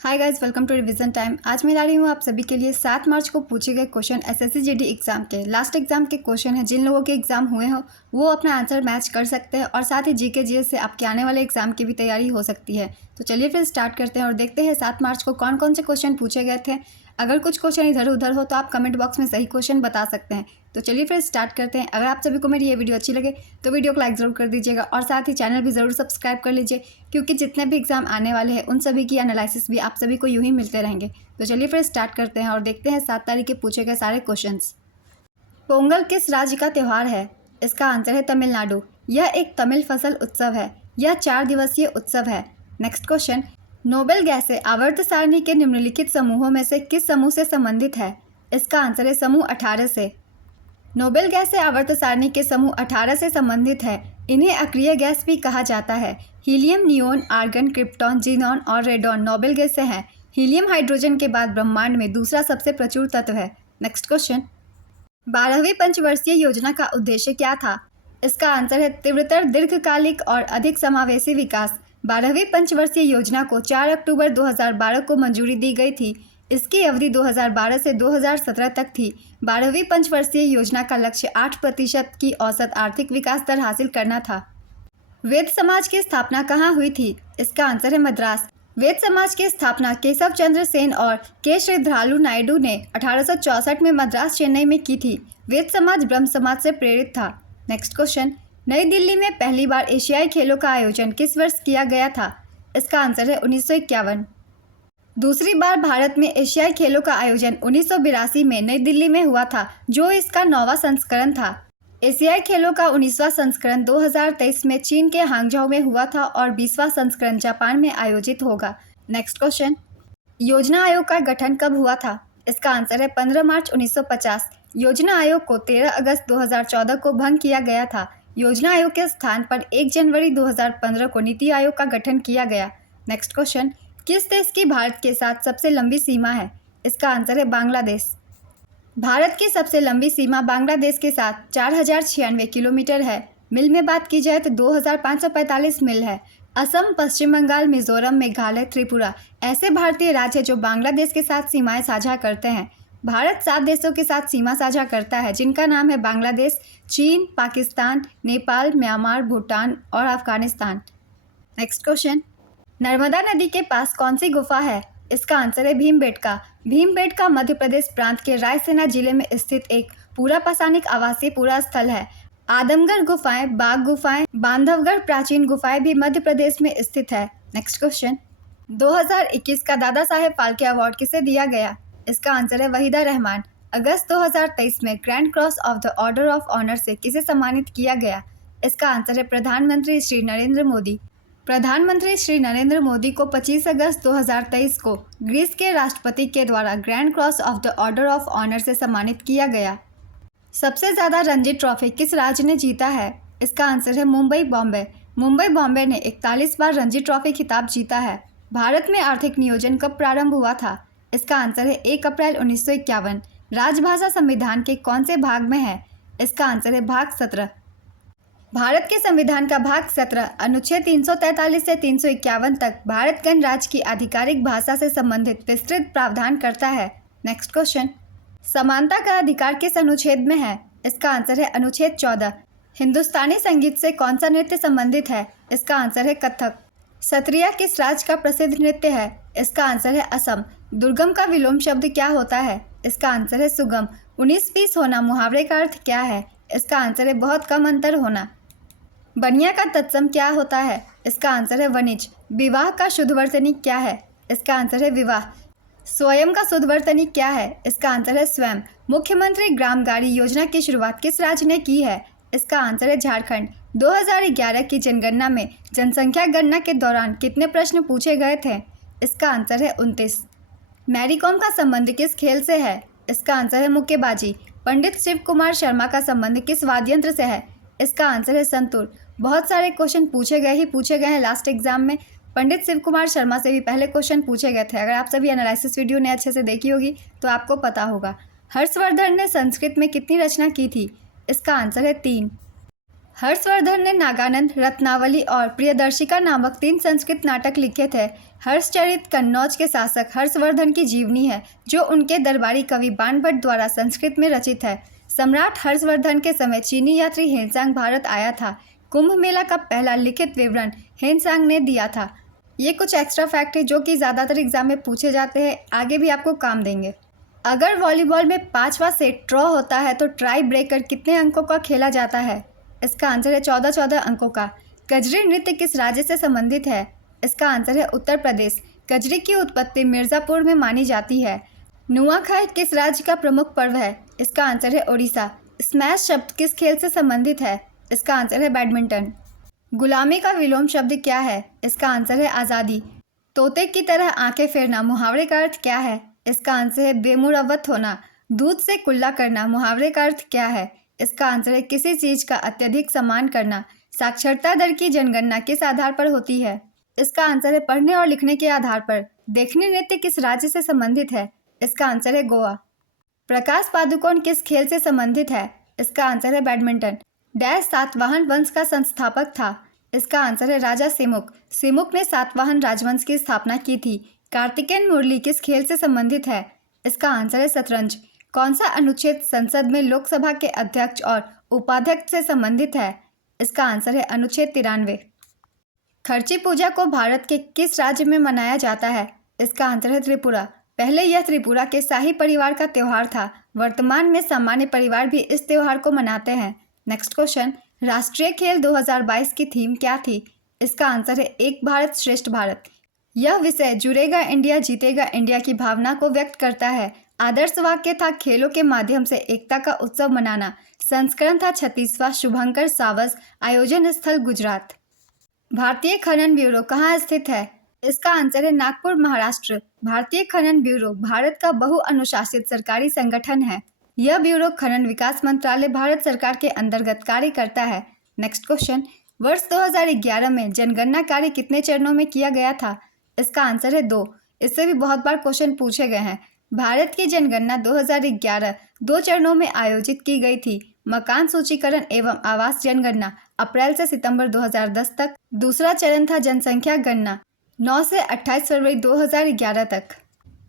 Hi guys, welcome to revision time. आज मैं ला रही हूँ आप सभी के लिए 7 मार्च को पूछे गए क्वेश्चन एसएससी जीडी एग्जाम के लास्ट एग्जाम के क्वेश्चन है। जिन लोगों के एग्जाम हुए हो वो अपना आंसर मैच कर सकते हैं और साथ ही जीके जीएस से आपके आने वाले एग्जाम की भी तैयारी हो सकती है। तो चलिए फिर स्टार्ट करते हैं और देखते हैं 7 मार्च को कौन कौन से क्वेश्चन पूछे गए थे। अगर कुछ क्वेश्चन इधर उधर हो तो आप कमेंट बॉक्स में सही क्वेश्चन बता सकते हैं। तो चलिए फिर स्टार्ट करते हैं। अगर आप सभी को मेरी ये वीडियो अच्छी लगे तो वीडियो को लाइक ज़रूर कर दीजिएगा और साथ ही चैनल भी ज़रूर सब्सक्राइब कर लीजिए, क्योंकि जितने भी एग्जाम आने वाले हैं उन सभी की एनालिसिस भी आप सभी को यूं ही मिलते रहेंगे। तो चलिए फिर स्टार्ट करते हैं और देखते हैं 7 तारीख के पूछे गए सारे क्वेश्चंस। पोंगल किस राज्य का त्यौहार है? इसका आंसर है तमिलनाडु। यह एक तमिल फसल उत्सव है। यह 4 दिवसीय उत्सव है। नेक्स्ट क्वेश्चन, नोबेल गैसें आवर्त सारणी के निम्नलिखित समूहों में से किस समूह से संबंधित है? इसका आंसर है समूह 18 से। नोबेल गैसें आवर्त सारणी के समूह 18 से संबंधित है। इन्हें अक्रिय गैस भी कहा जाता है। Helium, neon, argon, krypton, xenon और रेडॉन नोबेल गैसें हैं। हीलियम हाइड्रोजन के बाद ब्रह्मांड में दूसरा सबसे प्रचुर तत्व है। नेक्स्ट क्वेश्चन, 12वीं पंचवर्षीय योजना का उद्देश्य क्या था? इसका आंसर है तीव्रतर, दीर्घकालिक और अधिक समावेशी विकास। 12वीं पंचवर्षीय योजना को 4 अक्टूबर 2012 को मंजूरी दी गई थी। इसकी अवधि 2012 से 2017 तक थी। 12वीं पंचवर्षीय योजना का लक्ष्य 8% की औसत आर्थिक विकास दर हासिल करना था। वेद समाज की स्थापना कहाँ हुई थी? इसका आंसर है मद्रास। वेद समाज की स्थापना केशव चंद्र सेन और के श्रीधरालु नायडू ने 1864 में मद्रास, चेन्नई में की थी। वेद समाज ब्रह्म समाज से प्रेरित था। नेक्स्ट क्वेश्चन, नई दिल्ली में पहली बार एशियाई खेलों का आयोजन किस वर्ष किया गया था? इसका आंसर है 1951। दूसरी बार भारत में एशियाई खेलों का आयोजन 1982 में नई दिल्ली में हुआ था, जो इसका 9वां संस्करण था। एशियाई खेलों का 19वां संस्करण 2023 में चीन के हांगझाओ में हुआ था और 20वां संस्करण जापान में आयोजित होगा। नेक्स्ट क्वेश्चन, योजना आयोग का गठन कब हुआ था? इसका आंसर है 15 मार्च 1950। योजना आयोग को 13 अगस्त 2014 को भंग किया गया था। योजना आयोग के स्थान पर 1 जनवरी 2015 को नीति आयोग का गठन किया गया। नेक्स्ट क्वेश्चन, किस देश की भारत के साथ सबसे लंबी सीमा है? इसका आंसर है बांग्लादेश। भारत की सबसे लंबी सीमा बांग्लादेश के साथ 4096 किलोमीटर है। मिल में बात की जाए तो 2545 मिल है। असम, पश्चिम बंगाल, मिजोरम, मेघालय, त्रिपुरा ऐसे भारतीय राज्य हैं जो बांग्लादेश के साथ सीमाएं साझा करते हैं। भारत 7 देशों के साथ सीमा साझा करता है, जिनका नाम है बांग्लादेश, चीन, पाकिस्तान, नेपाल, म्यांमार, भूटान और अफगानिस्तान। नेक्स्ट क्वेश्चन, नर्मदा नदी के पास कौन सी गुफा है? इसका आंसर है भीमबेटका। भीमबेटका मध्य प्रदेश प्रांत के रायसेन जिले में स्थित एक पूरा पाषाणिक आवासीय पूरा स्थल है। आदमगढ़ गुफाएं, बाघ गुफाएं, बांधवगढ़ प्राचीन गुफाएं भी मध्य प्रदेश में स्थित है। नेक्स्ट क्वेश्चन, 2021 का दादा साहेब फाल्के अवार्ड किसे दिया गया? इसका आंसर है वहीदा रहमान। अगस्त 2023 में grand cross of the order of honour से किसे सम्मानित किया गया? इसका आंसर है प्रधानमंत्री श्री नरेंद्र मोदी। प्रधानमंत्री श्री नरेंद्र मोदी को 25 अगस्त 2023 को ग्रीस के राष्ट्रपति के द्वारा grand cross of the order of honour से सम्मानित किया गया। सबसे ज़्यादा रणजी ट्रॉफी किस राज्य ने जीता है? इसका आंसर है मुंबई बॉम्बे। मुंबई बॉम्बे ने 41 बार रणजी ट्रॉफी खिताब जीता है। भारत में आर्थिक नियोजन कब प्रारंभ हुआ था? इसका आंसर है 1 अप्रैल 1951। राजभाषा संविधान के कौन से भाग में है? इसका आंसर है भाग 17। भारत के संविधान का भाग 17 अनुच्छेद 343 से 351 तक भारत गणराज्य की आधिकारिक भाषा से संबंधित विस्तृत प्रावधान करता है। नेक्स्ट क्वेश्चन, समानता का अधिकार किस अनुच्छेद में है? इसका आंसर है अनुच्छेद 14। हिंदुस्तानी संगीत से कौन सा नृत्य संबंधित है? इसका आंसर है कथक। सत्रिया किस राज्य का प्रसिद्ध नृत्य है? इसका आंसर है असम। दुर्गम का विलोम शब्द क्या होता है? इसका आंसर है सुगम। 19-20 होना मुहावरे का अर्थ क्या है? इसका आंसर है बहुत कम अंतर होना। बनिया का तत्सम क्या होता है? इसका आंसर है वनिज। विवाह का शुद्धवर्तनी क्या है? इसका आंसर है विवाह। स्वयं का शुद्धवर्तनी क्या है? इसका आंसर है स्वयं। मुख्यमंत्री ग्राम गाड़ी योजना की शुरुआत किस राज्य ने की है? इसका आंसर है झारखंड। 2011 की जनगणना में जनसंख्या गणना के दौरान कितने प्रश्न पूछे गए थे? इसका आंसर है 29। मैरी कॉम का संबंध किस खेल से है? इसका आंसर है मुक्केबाजी। पंडित शिव कुमार शर्मा का संबंध किस वाद्य यंत्र से है? इसका आंसर है संतूर। बहुत सारे क्वेश्चन पूछे गए हैं लास्ट एग्जाम में। पंडित शिव कुमार शर्मा से भी पहले क्वेश्चन पूछे गए थे। अगर आप सभी एनालिसिस वीडियो ने अच्छे से देखी होगी तो आपको पता होगा। हर्षवर्धन ने संस्कृत में कितनी रचना की थी? इसका आंसर है 3। हर्षवर्धन ने नागानंद, रत्नावली और प्रियदर्शिका नामक 3 संस्कृत नाटक लिखे थे। हर्षचरित कन्नौज के शासक हर्षवर्धन की जीवनी है, जो उनके दरबारी कवि बाणभट्ट द्वारा संस्कृत में रचित है। सम्राट हर्षवर्धन के समय चीनी यात्री हेनसांग भारत आया था। कुंभ मेला का पहला लिखित विवरण हेनसांग ने दिया था। ये कुछ एक्स्ट्रा फैक्ट है जो कि ज़्यादातर एग्जाम में पूछे जाते हैं, आगे भी आपको काम देंगे। अगर वॉलीबॉल में 5वां सेट ड्रॉ होता है तो ट्राई ब्रेकर कितने अंकों का खेला जाता है? इसका आंसर है 14 अंकों का। कजरी नृत्य किस राज्य से संबंधित है? इसका आंसर है उत्तर प्रदेश। कजरी की उत्पत्ति मिर्ज़ापुर में मानी जाती है। नुआखाई किस राज्य का प्रमुख पर्व है? इसका आंसर है ओडिशा। स्मैश शब्द किस खेल से संबंधित है? इसका आंसर है बैडमिंटन। गुलामी का विलोम शब्द क्या है? इसका आंसर है आज़ादी। तोते की तरह आंखें फेरना मुहावरे का अर्थ क्या है? इसका आंसर है बेमुरवत होना। दूध से कुल्ला करना मुहावरे का अर्थ क्या है? इसका आंसर है किसी चीज़ का अत्यधिक सम्मान करना। साक्षरता दर की जनगणना किस आधार पर होती है? इसका आंसर है पढ़ने और लिखने के आधार पर। देखनी नृत्य किस राज्य से संबंधित है? इसका आंसर है गोवा। प्रकाश पादुकोण किस खेल से संबंधित है? इसका आंसर है बैडमिंटन। डैश सातवाहन वंश का संस्थापक था? इसका आंसर है राजा सिमुक। सिमुक ने सातवाहन राजवंश की स्थापना की थी। कार्तिकेयन मुरली किस खेल से संबंधित है? इसका आंसर है शतरंज। कौन सा अनुच्छेद संसद में लोकसभा के अध्यक्ष और उपाध्यक्ष से संबंधित है? इसका आंसर है अनुच्छेद 93। खर्ची पूजा को भारत के किस राज्य में मनाया जाता है? इसका आंसर है त्रिपुरा। पहले यह त्रिपुरा के शाही परिवार का त्यौहार था। वर्तमान में सामान्य परिवार भी इस त्यौहार को मनाते हैं। नेक्स्ट क्वेश्चन, राष्ट्रीय खेल 2022 की थीम क्या थी? इसका आंसर है एक भारत श्रेष्ठ भारत। यह विषय जुड़ेगा इंडिया जीतेगा इंडिया की भावना को व्यक्त करता है। आदर्श वाक्य था खेलों के माध्यम से एकता का उत्सव मनाना। संस्करण था 36वां। शुभंकर सावस। आयोजन स्थल गुजरात। भारतीय खनन ब्यूरो कहाँ स्थित है? इसका आंसर है नागपुर महाराष्ट्र। भारतीय खनन ब्यूरो भारत का बहुअनुशासित सरकारी संगठन है। यह ब्यूरो खनन विकास मंत्रालय भारत सरकार के अंतर्गत कार्य करता है। नेक्स्ट क्वेश्चन, वर्ष 2011 में जनगणना कार्य कितने चरणों में किया गया था? इसका आंसर है 2। इससे भी बहुत बार क्वेश्चन पूछे गए हैं। भारत की जनगणना 2011 2 चरणों में आयोजित की गई थी। मकान सूचीकरण एवं आवास जनगणना अप्रैल से सितंबर 2010 तक। दूसरा चरण था जनसंख्या गणना 9 से 28 फरवरी 2011 तक।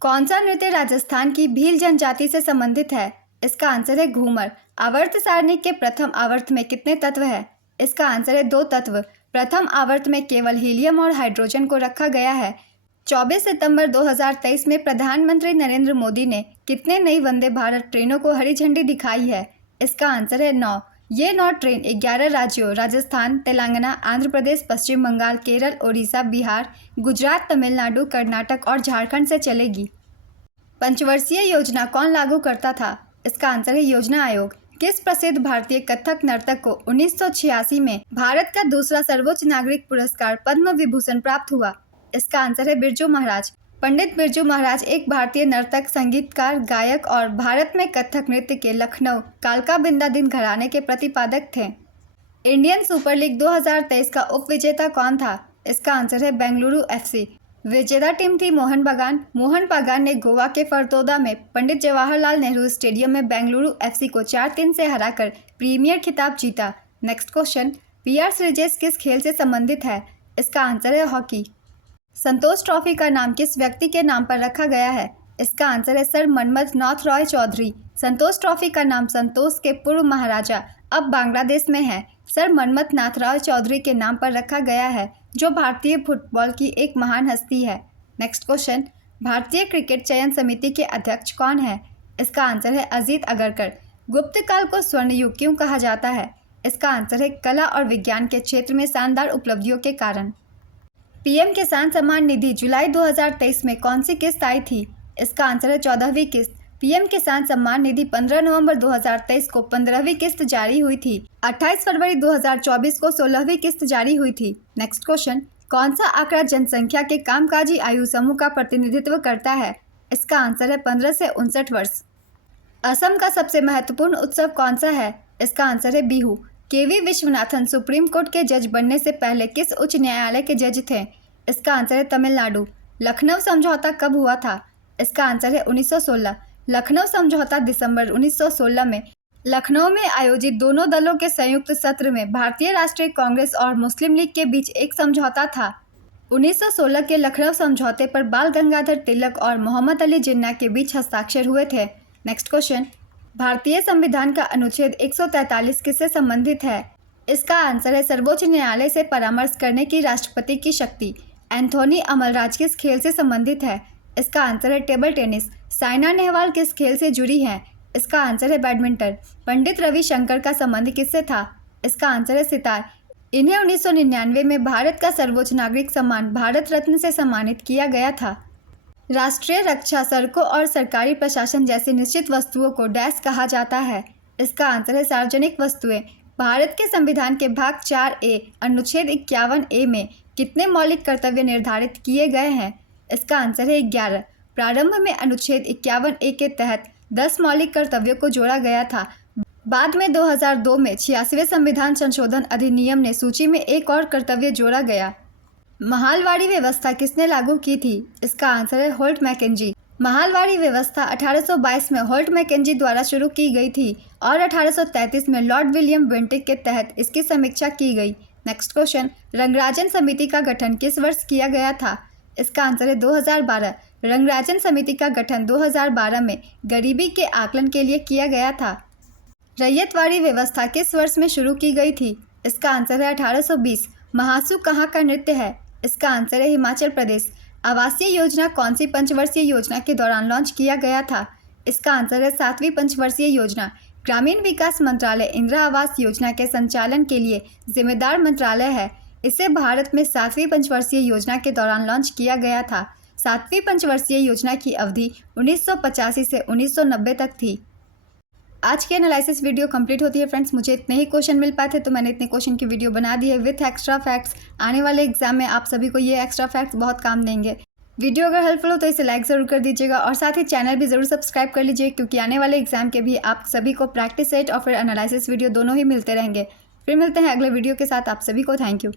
कौन सा नृत्य राजस्थान की भील जनजाति से संबंधित है? इसका आंसर है घूमर। आवर्त सारणी के प्रथम आवर्त में कितने तत्व है? इसका आंसर है 2 तत्व। प्रथम आवर्त में केवल हीलियम और हाइड्रोजन को रखा गया है। 24 सितंबर 2023 में प्रधानमंत्री नरेंद्र मोदी ने कितने नई वंदे भारत ट्रेनों को हरी झंडी दिखाई है? इसका आंसर है 9। ये 9 ट्रेन 11 राज्यों राजस्थान, तेलंगाना, आंध्र प्रदेश, पश्चिम बंगाल, केरल, ओडिशा, बिहार, गुजरात, तमिलनाडु, कर्नाटक और झारखंड से चलेगी। पंचवर्षीय योजना कौन लागू करता था? इसका आंसर है योजना आयोग। किस प्रसिद्ध भारतीय कथक नर्तक को 1986 में भारत का दूसरा सर्वोच्च नागरिक पुरस्कार पद्म विभूषण प्राप्त हुआ? इसका आंसर है बिरजू महाराज। पंडित बिरजू महाराज एक भारतीय नर्तक, संगीतकार, गायक और भारत में कथक नृत्य के लखनऊ कालका बिंदादिन घराने के प्रतिपादक थे। इंडियन सुपर लीग 2023 का उप विजेता कौन था? इसका आंसर है बेंगलुरु एफसी। विजेता टीम थी मोहन बागान। मोहन बागान ने गोवा के फरतोदा में पंडित जवाहरलाल नेहरू स्टेडियम में बेंगलुरु एफसी को 4-3 से हराकर प्रीमियर खिताब जीता। नेक्स्ट क्वेश्चन, पीआर श्रीजेश किस खेल से संबंधित है? इसका आंसर है हॉकी। संतोष ट्रॉफी का नाम किस व्यक्ति के नाम पर रखा गया है? इसका आंसर है सर मनमथ नाथ रॉय चौधरी। संतोष ट्रॉफी का नाम संतोष के पूर्व महाराजा, अब बांग्लादेश में है, सर मनमथ नाथ रॉय चौधरी के नाम पर रखा गया है, जो भारतीय फुटबॉल की एक महान हस्ती है। नेक्स्ट क्वेश्चन, भारतीय क्रिकेट चयन समिति के अध्यक्ष कौन है? इसका आंसर है अजीत अगरकर। गुप्त काल को स्वर्ण युग क्यों कहा जाता है? इसका आंसर है कला और विज्ञान के क्षेत्र में शानदार उपलब्धियों के कारण। पीएम किसान सम्मान निधि जुलाई 2023 में कौन सी किस्त आई थी? इसका आंसर है 14वीं किस्त। पीएम किसान सम्मान निधि 15 नवंबर 2023 को 15वीं किस्त जारी हुई थी। 28 फरवरी 2024 को 16वीं किस्त जारी हुई थी। नेक्स्ट क्वेश्चन, कौन सा आंकड़ा जनसंख्या के कामकाजी आयु समूह का प्रतिनिधित्व करता है? इसका आंसर है 15 से 59 वर्ष। असम का सबसे महत्वपूर्ण उत्सव कौन सा है? इसका आंसर है बिहू। केवी विश्वनाथन सुप्रीम कोर्ट के जज बनने से पहले किस उच्च न्यायालय के जज थे? इसका आंसर है तमिलनाडु। लखनऊ समझौता कब हुआ था? इसका आंसर है 1916। लखनऊ समझौता दिसंबर 1916 में लखनऊ में आयोजित दोनों दलों के संयुक्त सत्र में भारतीय राष्ट्रीय कांग्रेस और मुस्लिम लीग के बीच एक समझौता था। 1916 के लखनऊ समझौते पर बाल गंगाधर तिलक और मोहम्मद अली जिन्ना के बीच हस्ताक्षर हुए थे। नेक्स्ट क्वेश्चन, भारतीय संविधान का अनुच्छेद 143 किससे संबंधित है? इसका आंसर है सर्वोच्च न्यायालय से परामर्श करने की राष्ट्रपति की शक्ति। एंथोनी अमलराज किस खेल से संबंधित है? इसका आंसर है टेबल टेनिस। साइना नेहवाल किस खेल से जुड़ी हैं? इसका आंसर है बैडमिंटन। पंडित रविशंकर का संबंध किससे था? इसका आंसर है सितार। इन्हें 1999 में भारत का सर्वोच्च नागरिक सम्मान भारत रत्न से सम्मानित किया गया था। राष्ट्रीय रक्षा, सड़कों और सरकारी प्रशासन जैसी निश्चित वस्तुओं को डैश कहा जाता है। इसका आंसर है सार्वजनिक वस्तुएं। भारत के संविधान के भाग 4A अनुच्छेद 51A में कितने मौलिक कर्तव्य निर्धारित किए गए हैं? इसका आंसर है 11। प्रारंभ में अनुच्छेद 51A के तहत 10 मौलिक कर्तव्यों को जोड़ा गया था। बाद में 2002 में 86वें संविधान संशोधन अधिनियम ने सूची में एक और कर्तव्य जोड़ा गया। महालवाड़ी व्यवस्था किसने लागू की थी? इसका आंसर है होल्ट मैकेंजी। महालवाड़ी व्यवस्था 1822 में होल्ट मैकेंजी द्वारा शुरू की गई थी और 1833 में लॉर्ड विलियम बेंटिक के तहत इसकी समीक्षा की गई। नेक्स्ट क्वेश्चन, रंगराजन समिति का गठन किस वर्ष किया गया था? इसका आंसर है 2012। रंगराजन समिति का गठन 2012 में गरीबी के आकलन के लिए किया गया था। रैयतवाड़ी व्यवस्था किस वर्ष में शुरू की गई थी? इसका आंसर है 1820। महासू कहाँ का नृत्य है? इसका आंसर है हिमाचल प्रदेश। आवासीय योजना कौन सी पंचवर्षीय योजना के दौरान लॉन्च किया गया था? इसका आंसर है 7वीं पंचवर्षीय योजना। ग्रामीण विकास मंत्रालय इंदिरा आवास योजना के संचालन के लिए जिम्मेदार मंत्रालय है। इसे भारत में 7वीं पंचवर्षीय योजना के दौरान लॉन्च किया गया था। 7वीं पंचवर्षीय योजना की अवधि 1985 से 1990 तक थी। आज की एनालिसिस वीडियो कंप्लीट होती है फ्रेंड्स। मुझे इतने ही क्वेश्चन मिल पाए थे तो मैंने इतने क्वेश्चन की वीडियो बना दी है विथ एक्स्ट्रा फैक्ट्स। आने वाले एग्जाम में आप सभी को ये एक्स्ट्रा फैक्ट्स बहुत काम देंगे। वीडियो अगर हेल्पफुल हो तो इसे लाइक ज़रूर कर दीजिएगा और साथ ही चैनल भी ज़रूर सब्सक्राइब कर लीजिए, क्योंकि आने वाले एग्जाम के भी आप सभी को प्रैक्टिस सेट और फिर एनालिसिस वीडियो दोनों ही मिलते रहेंगे। फिर मिलते हैं अगले वीडियो के साथ। आप सभी को थैंक यू।